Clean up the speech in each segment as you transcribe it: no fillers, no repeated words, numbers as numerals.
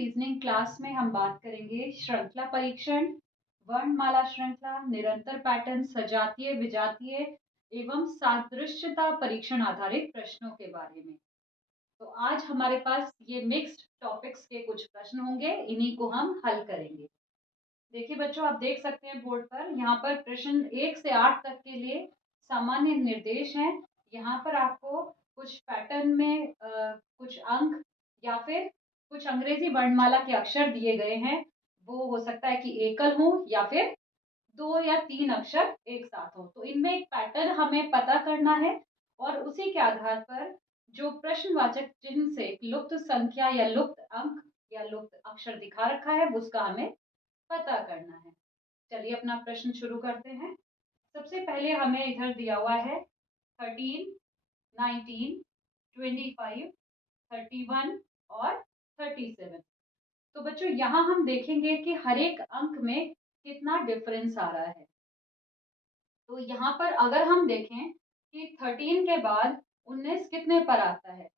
Reasoning class में हम बात करेंगे श्रृंखला परीक्षण, वर्णमाला श्रृंखला, निरंतर पैटर्न, सजातीय, विजातीय एवं सादृश्यता परीक्षण आधारित प्रश्नों के बारे में। तो आज हमारे पास ये मिक्स्ड टॉपिक्स के कुछ प्रश्न होंगे, इन्हीं को हम हल करेंगे। देखिए बच्चों, आप देख सकते हैं बोर्ड पर, यहाँ पर प्रश्न 1 से 8 तक के लिए सामान्य निर्देश हैं। यहाँ पर आपको कुछ पैटर्न में कुछ अंक या फिर कुछ अंग्रेजी वर्णमाला के अक्षर दिए गए हैं। वो हो सकता है कि एकल हो या फिर 2 या 3 अक्षर एक साथ हो। तो इनमें एक पैटर्न हमें पता करना है और उसी के आधार पर जो प्रश्नवाचक चिन्ह से लुप्त संख्या या लुप्त अंक या लुप्त अक्षर दिखा रखा है उसका हमें पता करना है। चलिए अपना प्रश्न शुरू करते हैं। सबसे पहले हमें इधर दिया हुआ है 13, 19, 25, 31 और 37। तो बच्चों यहाँ हम देखेंगे कि हर एक अंक में कितना डिफरेंस आ रहा है। तो यहाँ पर अगर हम देखें कि 13 के बाद 19 कितने पर आता है,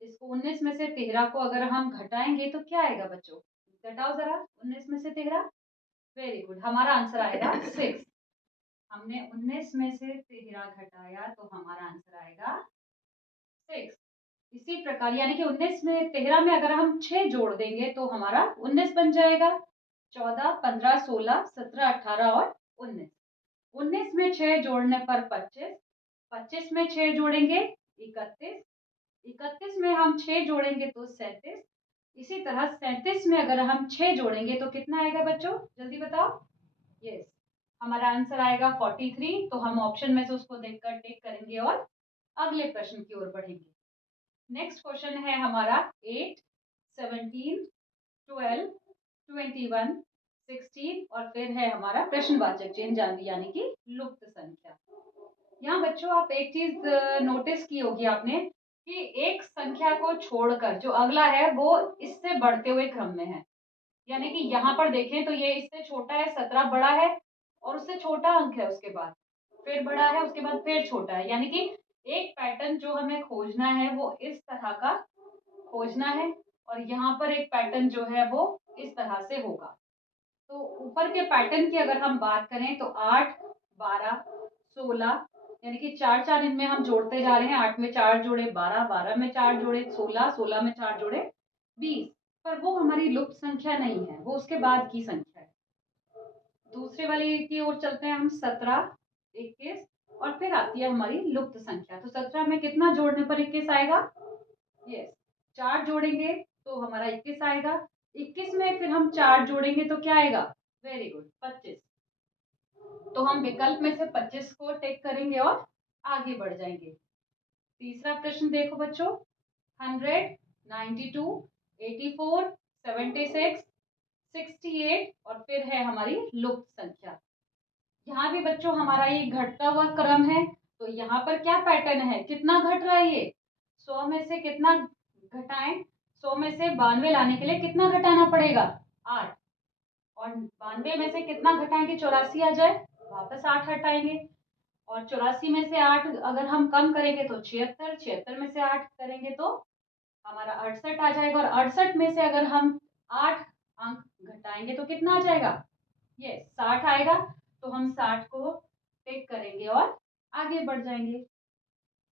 इसको 19 में से 13 को अगर हम घटाएंगे तो क्या आएगा बच्चों? घटाओ जरा 19 में से 13। वेरी गुड, हमारा आंसर आएगा 6। हमने 19 में से 13 घटाया तो हमारा आंसर आएगा 6। इसी प्रकार यानी कि 19 में 13 में अगर हम 6 जोड़ देंगे तो हमारा 19 बन जाएगा। 14, 15, 16, 17, 18 और 19। 19 में 6 जोड़ने पर 25, 25 में 6 जोड़ेंगे 31, 31 में हम 6 जोड़ेंगे तो 37। इसी तरह 37 में अगर हम 6 जोड़ेंगे तो कितना आएगा बच्चों? जल्दी बताओ। यस, हमारा आंसर आएगा 43। तो हम ऑप्शन में से उसको देखकर टिक करेंगे और अगले प्रश्न की ओर बढ़ेंगे। नेक्स्ट क्वेश्चन है हमारा 8, 17, 12, 21, 16 और फिर है हमारा प्रश्नवाचक चिन्ह यानी कि लुप्त संख्या। यहाँ बच्चों आप एक चीज नोटिस की होगी आपने कि एक संख्या को छोड़कर जो अगला है वो इससे बढ़ते हुए क्रम में है। यानी कि यहाँ पर देखें तो ये इससे छोटा है, 17 बड़ा है और उससे छोटा अंक है, उसके बाद फिर बड़ा है, उसके बाद फिर छोटा है। यानी कि एक पैटर्न जो हमें खोजना है वो इस तरह का खोजना है और यहाँ पर एक पैटर्न जो है वो इस तरह से होगा। तो ऊपर के पैटर्न की अगर हम बात करें तो 8, 12, 16 यानी कि 4 4 इनमें हम जोड़ते जा रहे हैं। 8 में 4 जोड़े 12, 12 में 4 जोड़े 16, 16 में 4 जोड़े 20। पर वो हमारी लुप्त संख्या नहीं है, वो उसके बाद की संख्या है। दूसरे वाली की ओर चलते हैं हम। 17, 21 और फिर आती है हमारी लुप्त संख्या। तो 17 में कितना जोड़ने पर 21 आएगा? यस, 4 जोड़ेंगे तो हमारा 21 आएगा। 21 में फिर हम 4 जोड़ेंगे तो क्या आएगा? Very good, 25। तो हम विकल्प में से 25 को टिक करेंगे और आगे बढ़ जाएंगे। तीसरा प्रश्न देखो बच्चों, 100, 92, 84, 76, 68 और फिर है हमारी लुप्त संख्या। यहाँ भी बच्चों हमारा ये घटता हुआ क्रम है। तो यहाँ पर क्या पैटर्न है, कितना घट रहा है ये? 100 में से कितना घटाएं? 100 में से 92 लाने के लिए कितना घटाना पड़ेगा? 8। और 92 में से कितना घटाएंगे? 84 आ जाए, वापस 8 हटाएंगे। और 84 में से 8 अगर हम कम करेंगे तो 76, 76 में से 8 करेंगे तो हमारा 68 आ जाएगा। और 68 में से अगर हम 8 अंक घटाएंगे तो कितना आ जाएगा? ये 60 आएगा। तो हम 60 को टिक करेंगे और आगे बढ़ जाएंगे।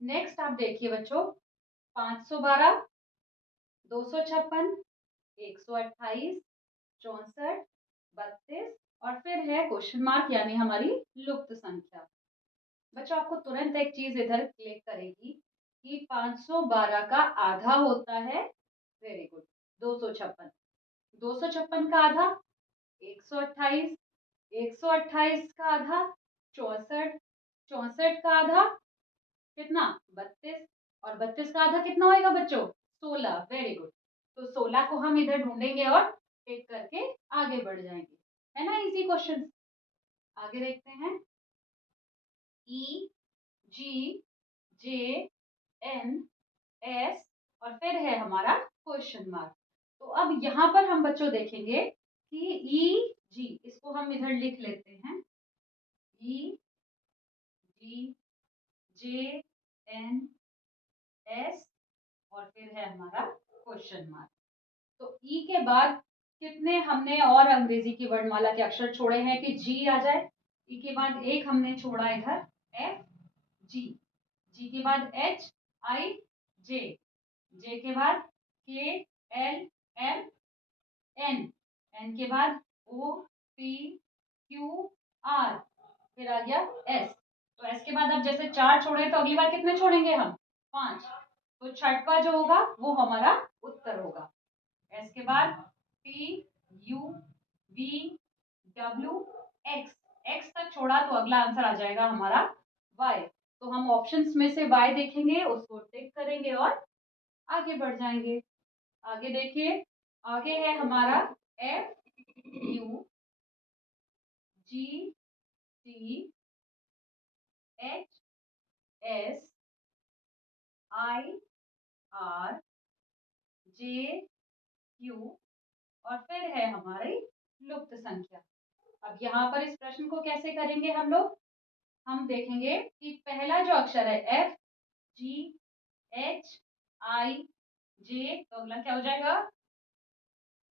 नेक्स्ट आप देखिए बच्चों, 512, 256, 128, 64, 32 और फिर है क्वेश्चन मार्क यानी हमारी लुप्त संख्या। बच्चों आपको तुरंत एक चीज इधर क्लिक करेगी कि 512 का आधा होता है, वेरी गुड, 256। 256 का आधा 128, 128 का आधा 64, 64 का आधा कितना? 32 और 32 का आधा कितना होएगा बच्चों? 16। Very good. तो 16 को हम इधर ढूंढेंगे और टिक करके आगे बढ़ जाएंगे। है ना इजी क्वेश्चन? आगे देखते हैं। ई, जी, जे, एन, एस और फिर है हमारा क्वेश्चन मार्क। तो अब यहाँ पर हम बच्चों देखेंगे कि ई जी, इसको हम इधर लिख लेते हैं। ई, जी, जे, एन, एस और फिर है हमारा क्वेश्चन मार्क। तो ई के बाद कितने हमने और अंग्रेजी की वर्णमाला के अक्षर छोड़े हैं कि जी आ जाए। ई के बाद एक हमने छोड़ा इधर एफ जी, जी के बाद एच आई जे, जे के बाद K L M N, N के बाद ओ पी क्यू आर, फिर आ गया एस। तो एस के बाद अब जैसे 4 छोड़े तो अगली बार कितने छोड़ेंगे हम? 5। तो छठवा जो होगा वो हमारा उत्तर होगा। एस के बाद P U V W x, x तक छोड़ा तो अगला आंसर आ जाएगा हमारा वाई। तो हम ऑप्शंस में से वाई देखेंगे, उसको टिक करेंगे और आगे बढ़ जाएंगे। आगे देखिए, आगे है हमारा F you G T H S I R J Q और फिर है हमारी लुप्त संख्या। अब यहाँ पर इस प्रश्न को कैसे करेंगे हम लोग? हम देखेंगे कि पहला जो अक्षर है एफ जी एच आई जे, तो अगला क्या हो जाएगा?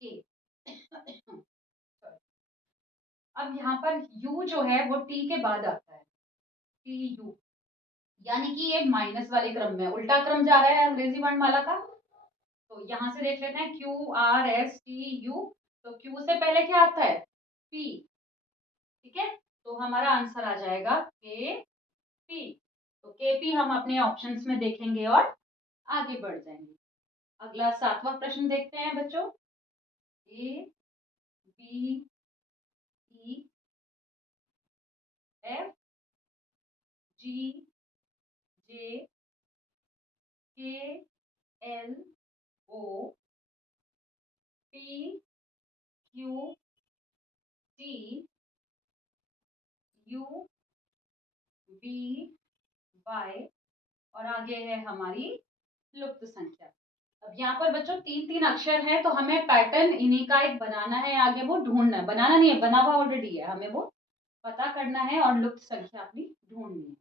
के। अब यहाँ पर यू जो है वो टी के बाद आता है, टी यू, यानी कि ये माइनस वाले क्रम में उल्टा क्रम जा रहा है अंग्रेजी वर्णमाला का। तो यहाँ से देख लेते हैं Q R S T U, तो क्यू से पहले क्या आता है? पी। ठीक है, तो हमारा आंसर आ जाएगा के पी। तो के पी हम अपने ऑप्शंस में देखेंगे और आगे बढ़ जाएंगे। अगला 7वां प्रश्न देखते हैं बच्चों। A B E F G J K L O P Q T U V Y और आगे है हमारी लुप्त संख्या। अब यहाँ पर बच्चों 3-3 अक्षर है, तो हमें पैटर्न इन्हीं का एक बनाना है, आगे वो ढूंढना है, बनाना नहीं है, बना हुआ ऑलरेडी है, हमें वो पता करना है और लुप्त संख्या अपनी ढूंढनी है।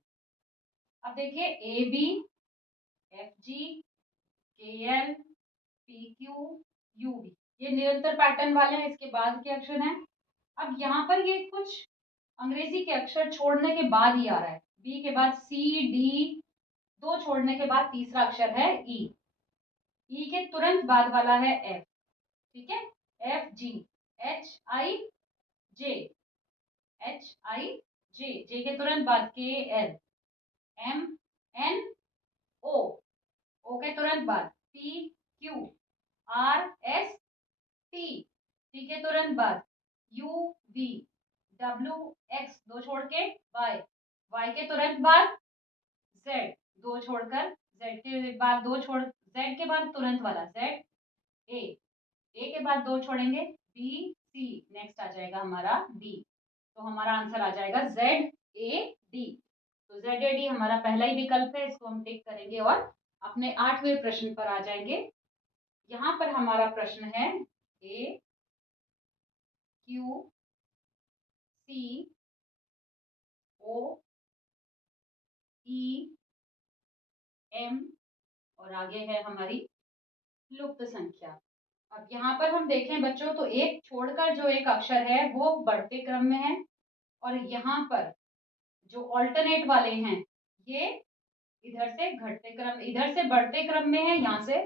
अब देखिए A B F G K L P Q U V, ये निरंतर पैटर्न वाले हैं, इसके बाद के अक्षर हैं। अब यहाँ पर ये कुछ अंग्रेजी के अक्षर छोड़ने के बाद ही आ रहा है। बी के बाद सी डी, दो छोड़ने के बाद तीसरा अक्षर है ई, ई के तुरंत बाद वाला है एफ। ठीक है, F G H I J, H I J, J के तुरंत बाद K L M N O, O के तुरंत बाद P Q R S T, T के तुरंत बाद यू वी डब्ल्यू एक्स, दो छोड़ के वाई, वाई के तुरंत बाद जेड, दो छोड़कर जेड के बाद दो छोड़, जेड के बाद तुरंत वाला जेड ए, ए के बाद दो छोड़ेंगे बी सी, नेक्स्ट आ जाएगा हमारा डी। तो हमारा आंसर आ जाएगा जेड ए डी। तो जेड ए डी हमारा पहला ही विकल्प है, इसको हम टिक करेंगे और अपने 8वें प्रश्न पर आ जाएंगे। यहाँ पर हमारा प्रश्न है ए क्यू सी ओ ई एम और आगे है हमारी लुप्त संख्या। अब यहाँ पर हम देखें बच्चों तो एक छोड़कर जो एक अक्षर है वो बढ़ते क्रम में है, और यहाँ पर जो ऑल्टरनेट वाले हैं ये इधर से घटते क्रम, इधर से बढ़ते क्रम में है, यहाँ से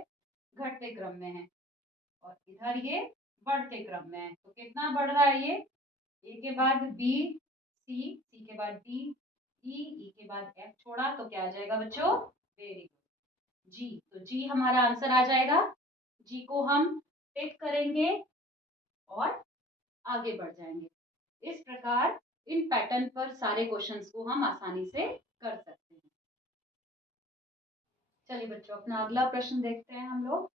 घटते क्रम में है, और इधर ये बढ़ते क्रम में है। तो कितना बढ़ रहा है ये? ए के बाद बी सी, सी के बाद डी ई, ई के बाद एफ छोड़ा तो क्या आ जाएगा बच्चों? वेरी गुड, जी। तो जी हमारा आंसर आ जाएगा। जी को हम टिक करेंगे और आगे बढ़ जाएंगे। इस प्रकार इन पैटर्न पर सारे क्वेश्चंस को हम आसानी से कर सकते हैं। चलिए बच्चों, अपना अगला प्रश्न देखते हैं हम लोग।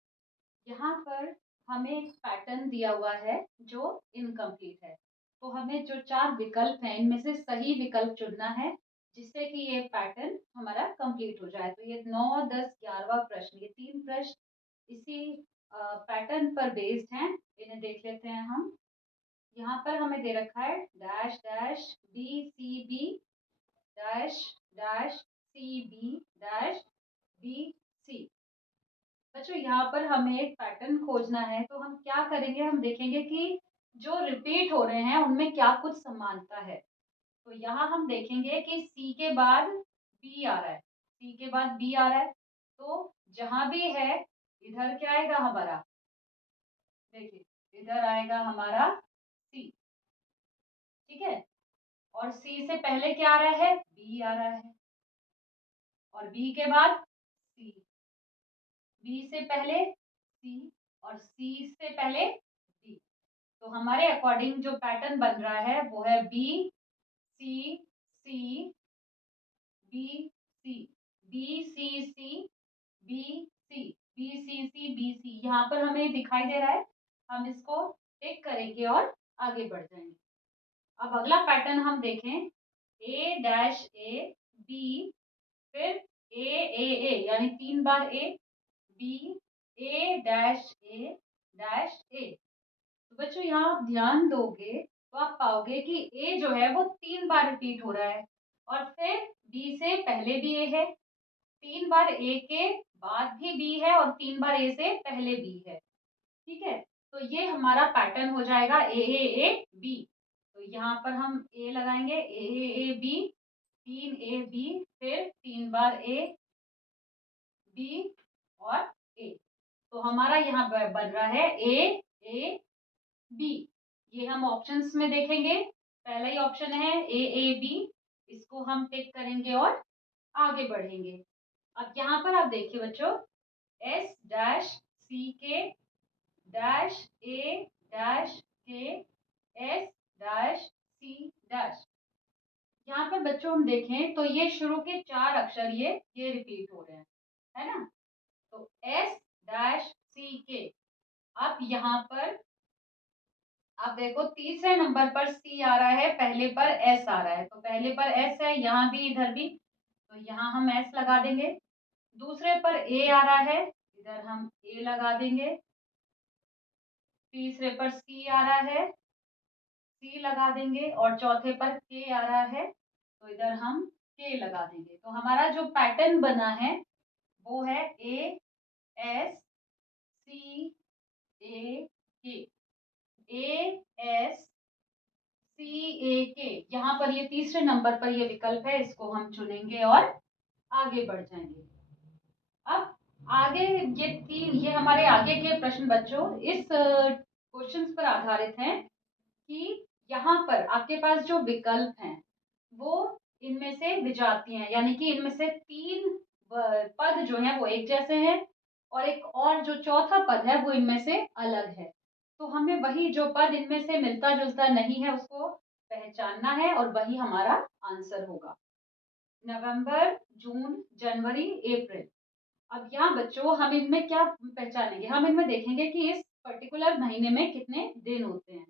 यहाँ पर हमें एक पैटर्न दिया हुआ है जो इनकम्प्लीट है, तो हमें जो 4 विकल्प हैं इनमें से सही विकल्प चुनना है जिससे कि ये पैटर्न हमारा कंप्लीट हो जाए। तो ये 9, 10, 11वां प्रश्न, ये 3 प्रश्न इसी पैटर्न पर बेस्ड हैं। इन्हें देख लेते हैं हम। यहाँ पर हमें दे रखा है dash dash B C B dash dash C B dash B C. बच्चों यहाँ पर हमें एक पैटर्न खोजना है, तो हम क्या करेंगे, हम देखेंगे कि जो रिपीट हो रहे हैं उनमें क्या कुछ समानता है। तो यहाँ हम देखेंगे कि सी के बाद बी आ रहा है, सी के बाद बी आ रहा है, तो जहां भी है इधर क्या आएगा हमारा, देखिए इधर आएगा हमारा सी, ठीक है। और सी से पहले क्या आ रहा है, बी आ रहा है, और बी के बाद सी, बी से पहले सी, और सी से पहले डी। तो हमारे अकॉर्डिंग जो पैटर्न बन रहा है वो है B C C B C, B C C B C, B C C B C, यहाँ पर हमें दिखाई दे रहा है। हम इसको टिक करेंगे और आगे बढ़ जाएंगे। अब अगला पैटर्न हम देखें, ए डैश ए बी, फिर ए यानी 3 बार ए, बी ए डैश ए। तो बच्चों यहाँ आप ध्यान दोगे तो आप पाओगे कि ए जो है वो 3 बार रिपीट हो रहा है, और फिर बी से पहले भी ए है, 3 बार ए के बाद भी बी है, और 3 बार ए से पहले बी है, ठीक है। तो ये हमारा पैटर्न हो जाएगा ए बी। तो यहाँ पर हम ए लगाएंगे, ए बी, 3 ए बी, फिर 3 बार ए बी और ए। तो हमारा यहाँ बन रहा है ए बी। ये हम ऑप्शंस में देखेंगे, पहला ही ऑप्शन है ए बी, इसको हम टिक करेंगे और आगे बढ़ेंगे। अब यहाँ पर आप देखिए बच्चों, एस डैश सी के डैश ए डैश के एस डैश सी डैश। यहाँ पर बच्चों हम देखें तो ये शुरू के 4 अक्षर ये रिपीट हो रहे हैं, है ना। तो एस डैश सी के। अब यहाँ पर आप देखो तीसरे नंबर पर सी आ रहा है, पहले पर एस आ रहा है, तो पहले पर एस है, यहाँ भी इधर भी, तो यहाँ हम एस लगा देंगे। दूसरे पर ए आ रहा है, इधर हम ए लगा देंगे। तीसरे पर सी आ रहा है, सी लगा देंगे, और चौथे पर के आ रहा है, तो इधर हम के लगा देंगे। तो हमारा जो पैटर्न बना है वो है ए एस सी ए के, ए एस सी ए के। यहाँ पर ये तीसरे नंबर पर ये विकल्प है, इसको हम चुनेंगे और आगे बढ़ जाएंगे। अब आगे ये हमारे आगे के प्रश्न बच्चों इस क्वेश्चंस पर आधारित हैं कि यहाँ पर आपके पास जो विकल्प हैं वो इनमें से विजातीय हैं, यानी कि इनमें से 3 पद जो हैं वो एक जैसे हैं, और एक और जो चौथा पद है वो इनमें से अलग है। तो हमें वही जो पद इनमें से मिलता जुलता नहीं है उसको पहचानना है, और वही हमारा आंसर होगा। नवंबर, जून, जनवरी, अप्रैल। अब यहाँ बच्चों हम इनमें क्या पहचानेंगे, हम इनमें देखेंगे कि इस पर्टिकुलर महीने में कितने दिन होते हैं।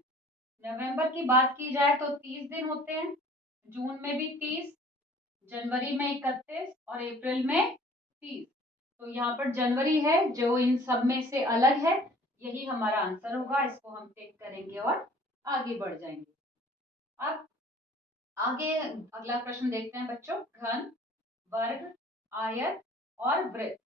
नवंबर की बात की जाए तो 30 दिन होते हैं, जून में भी 30, जनवरी में 31, और अप्रैल में 30। तो यहाँ पर जनवरी है जो इन सब में से अलग है, यही हमारा आंसर होगा। इसको हम टिक करेंगे और आगे बढ़ जाएंगे। अब आगे अगला प्रश्न देखते हैं बच्चों, घन, वर्ग, आयत और वृत्त।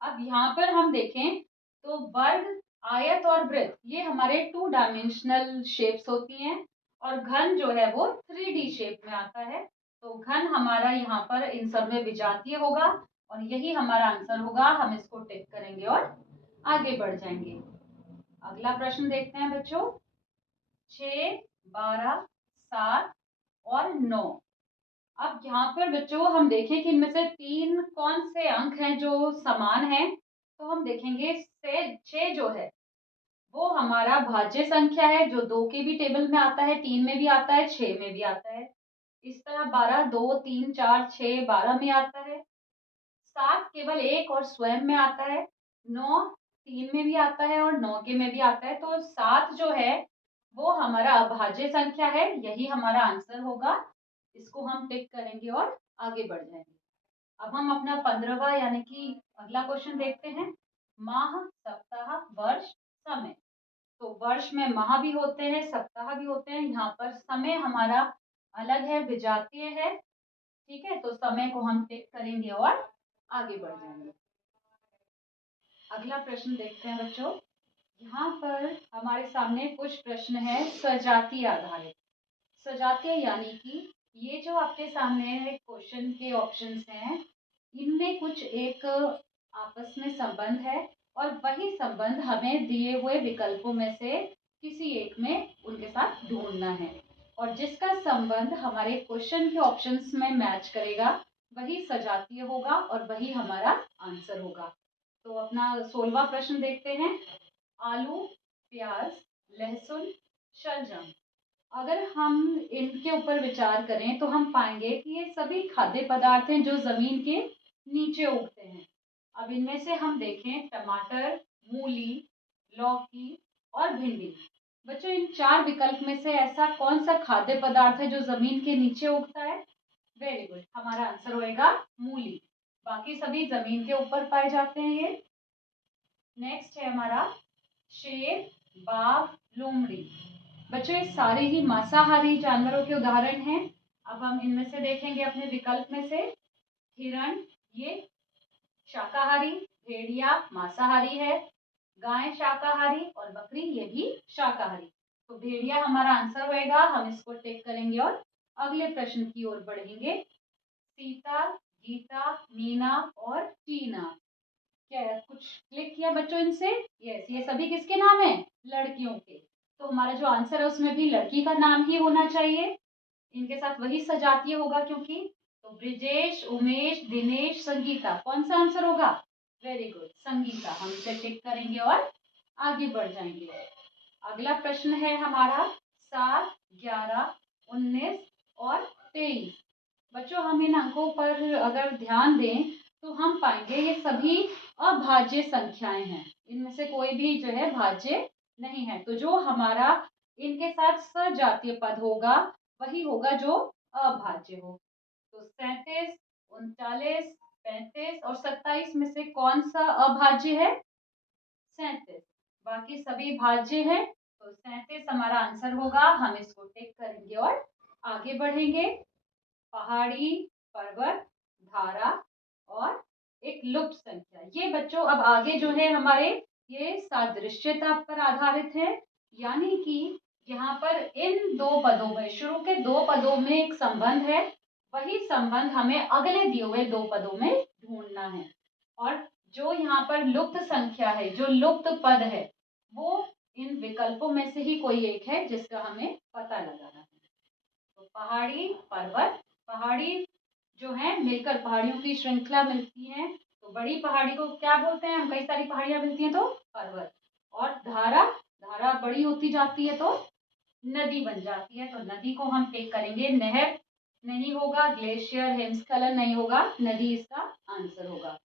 अब यहाँ पर हम देखें तो वर्ग, आयत और वृत्त ये हमारे 2 डायमेंशनल शेप्स होती हैं, और घन जो है वो 3D शेप में आता है। तो घन हमारा यहाँ पर इन सब में विजातीय होगा, और यही हमारा आंसर होगा। हम इसको टिक करेंगे और आगे बढ़ जाएंगे। अगला प्रश्न देखते हैं बच्चों, 6, 12, 7 और 9। अब यहाँ पर बच्चों हम देखें कि इनमें से 3 कौन से अंक हैं जो समान हैं। तो हम देखेंगे से 6 जो है वो हमारा भाज्य संख्या है, जो 2 के भी टेबल में आता है, 3 में भी आता है, 6 में भी आता है। इस तरह 12 2 3 4 6 12 में आता है। 7 केवल एक और स्वयं में आता है। 9 3 में भी आता है और 9 के में भी आता है। तो 7 जो है वो हमारा अभाज्य संख्या है, यही हमारा आंसर होगा। इसको हम टिक करेंगे और आगे बढ़ जाएंगे। अब हम अपना 15वां यानी कि अगला क्वेश्चन देखते हैं, माह, सप्ताह, वर्ष, समय। तो वर्ष में माह भी होते हैं, सप्ताह भी होते हैं, यहाँ पर समय हमारा अलग है, विजातीय है, ठीक है। तो समय को हम टिक करेंगे और आगे बढ़ जाएंगे। अगला प्रश्न देखते हैं बच्चों। यहाँ पर हमारे सामने कुछ प्रश्न है सजातीय आधारित। सजातीय यानी कि ये जो आपके सामने क्वेश्चन के ऑप्शंस हैं, इनमें कुछ एक आपस में संबंध है और वही संबंध हमें दिए हुए विकल्पों में से किसी एक में उनके साथ ढूंढना है, और जिसका संबंध हमारे क्वेश्चन के ऑप्शंस में मैच करेगा वही सजातीय होगा और वही हमारा आंसर होगा। तो अपना 16वां प्रश्न देखते हैं। आलू, प्याज, लहसुन, शलजम, अगर हम इनके ऊपर विचार करें तो हम पाएंगे कि ये सभी खाद्य पदार्थ हैं जो जमीन के नीचे उगते हैं। अब इनमें से हम देखें टमाटर, मूली, लौकी और भिंडी। बच्चों, इन चार विकल्प में से ऐसा कौन सा खाद्य पदार्थ है जो जमीन के नीचे उगता है? वेरी गुड, हमारा आंसर होएगा मूली। बाकी सभी जमीन के ऊपर पाए जाते हैं ये। नेक्स्ट है हमारा शेर, बाघ, लोमड़ी। बच्चों, ये सारे ही मांसाहारी जानवरों के उदाहरण हैं। अब हम इनमें से देखेंगे अपने विकल्प में से। हिरण ये शाकाहारी, भेड़िया मांसाहारी है, गाय शाकाहारी और बकरी ये भी शाकाहारी। तो भेड़िया हमारा आंसर होएगा, हम इसको टिक करेंगे और अगले प्रश्न की ओर बढ़ेंगे। सीता, गीता, मीना और टीना, क्या कुछ क्लिक किया बच्चों इनसे? यस, ये सभी किसके नाम है? लड़कियों के। तो हमारा जो आंसर है उसमें भी लड़की का नाम ही होना चाहिए। इनके साथ वही सजातीय होगा क्योंकि। तो ब्रिजेश, उमेश, दिनेश, संगीता, कौन सा आंसर होगा? Very good, Sangeeta. हम इसे टिक करेंगे और आगे बढ़ जाएंगे। अगला प्रश्न है हमारा 7, 11, 19 और 23। बच्चों, हम इन अंकों पर अगर ध्यान दें तो हम पाएंगे ये सभी अभाज्य संख्याएं हैं। इनमें से कोई भी जो है भाज्य नहीं है। तो जो हमारा इनके साथ सजातीय पद होगा वही होगा जो अभाज्य हो। तो 37, 39, 35 और 27 में से कौन सा अभाज्य है? 37। बाकी सभी भाज्य है। तो 37 हमारा आंसर होगा। हम इसको टिक करेंगे और आगे बढ़ेंगे। पहाड़ी, पर्वत, धारा और एक लुप्त संख्या, ये बच्चों अब आगे जो है हमारे ये सादृश्यता पर आधारित है। यानी कि यहाँ पर इन दो पदों में, शुरू के दो पदों में एक संबंध है, वही संबंध हमें अगले दिए हुए दो पदों में ढूंढना है। और जो यहाँ पर लुप्त संख्या है, जो लुप्त पद है, वो इन विकल्पों में से ही कोई एक है जिसका हमें पता लगाना है। तो पहाड़ी, पर्वत, पहाड़ी जो है मिलकर पहाड़ियों की श्रृंखला मिलती है, तो बड़ी पहाड़ी को क्या बोलते हैं? हम कई सारी पहाड़ियां मिलती हैं तो पर्वत। और धारा, धारा बड़ी होती जाती है तो नदी बन जाती है, तो नदी को हम टिक करेंगे। नहर नहीं होगा, ग्लेशियर, हिमस्खलन नहीं होगा, नदी इसका आंसर होगा।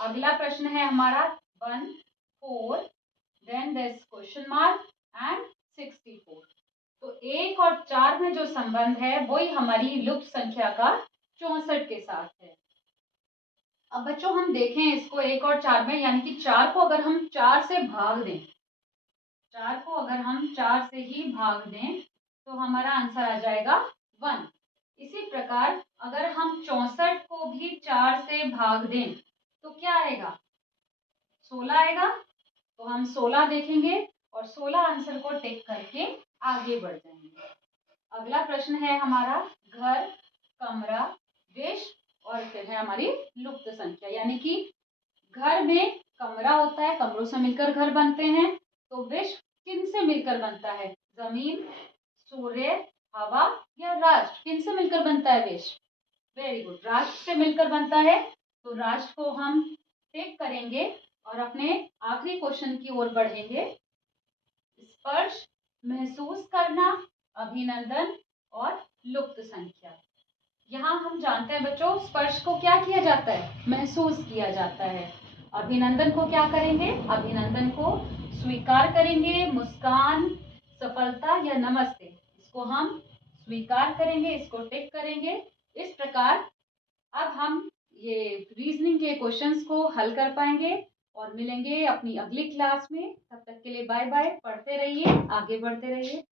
अगला प्रश्न है हमारा 1, 4, then this question mark and 64। तो 1 और 4 में जो संबंध है वही हमारी लुप्त संख्या का 64 के साथ है। अब बच्चों हम देखें इसको 1 और 4 में, यानी कि 4 को अगर हम 4 से भाग दें, 4 को अगर हम 4 से ही भाग दें तो हमारा आंसर आ जाएगा 1। इसी प्रकार अगर हम 64 को भी 4 से भाग दें तो क्या आएगा? 16 आएगा। तो हम 16 देखेंगे और 16 आंसर को टिक करके आगे बढ़ जाएंगे। अगला प्रश्न है हमारा घर, कमरा, विष और फिर है हमारी लुप्त संख्या। यानी कि घर में कमरा होता है, कमरों से मिलकर घर बनते हैं। तो विष किन से मिलकर बनता है? जमीन, सूर्य, हवा या राष्ट्र, किन से मिलकर बनता है विष? वेरी गुड, राष्ट्र से मिलकर बनता है। तो राष्ट्र को हम टिक करेंगे और अपने आखिरी क्वेश्चन की ओर बढ़ेंगे। स्पर्श, महसूस करना, अभिनंदन और लुप्त संख्या। यहाँ हम जानते हैं बच्चों, स्पर्श को क्या किया जाता है? महसूस किया जाता है। अभिनंदन को क्या करेंगे? अभिनंदन को स्वीकार करेंगे। मुस्कान, सफलता या नमस्ते, इसको हम स्वीकार करेंगे, इसको टिक करेंगे। इस प्रकार अब हम ये रीजनिंग के क्वेश्चंस को हल कर पाएंगे और मिलेंगे अपनी अगली क्लास में। तब तक के लिए बाय बाय। पढ़ते रहिए, आगे बढ़ते रहिए।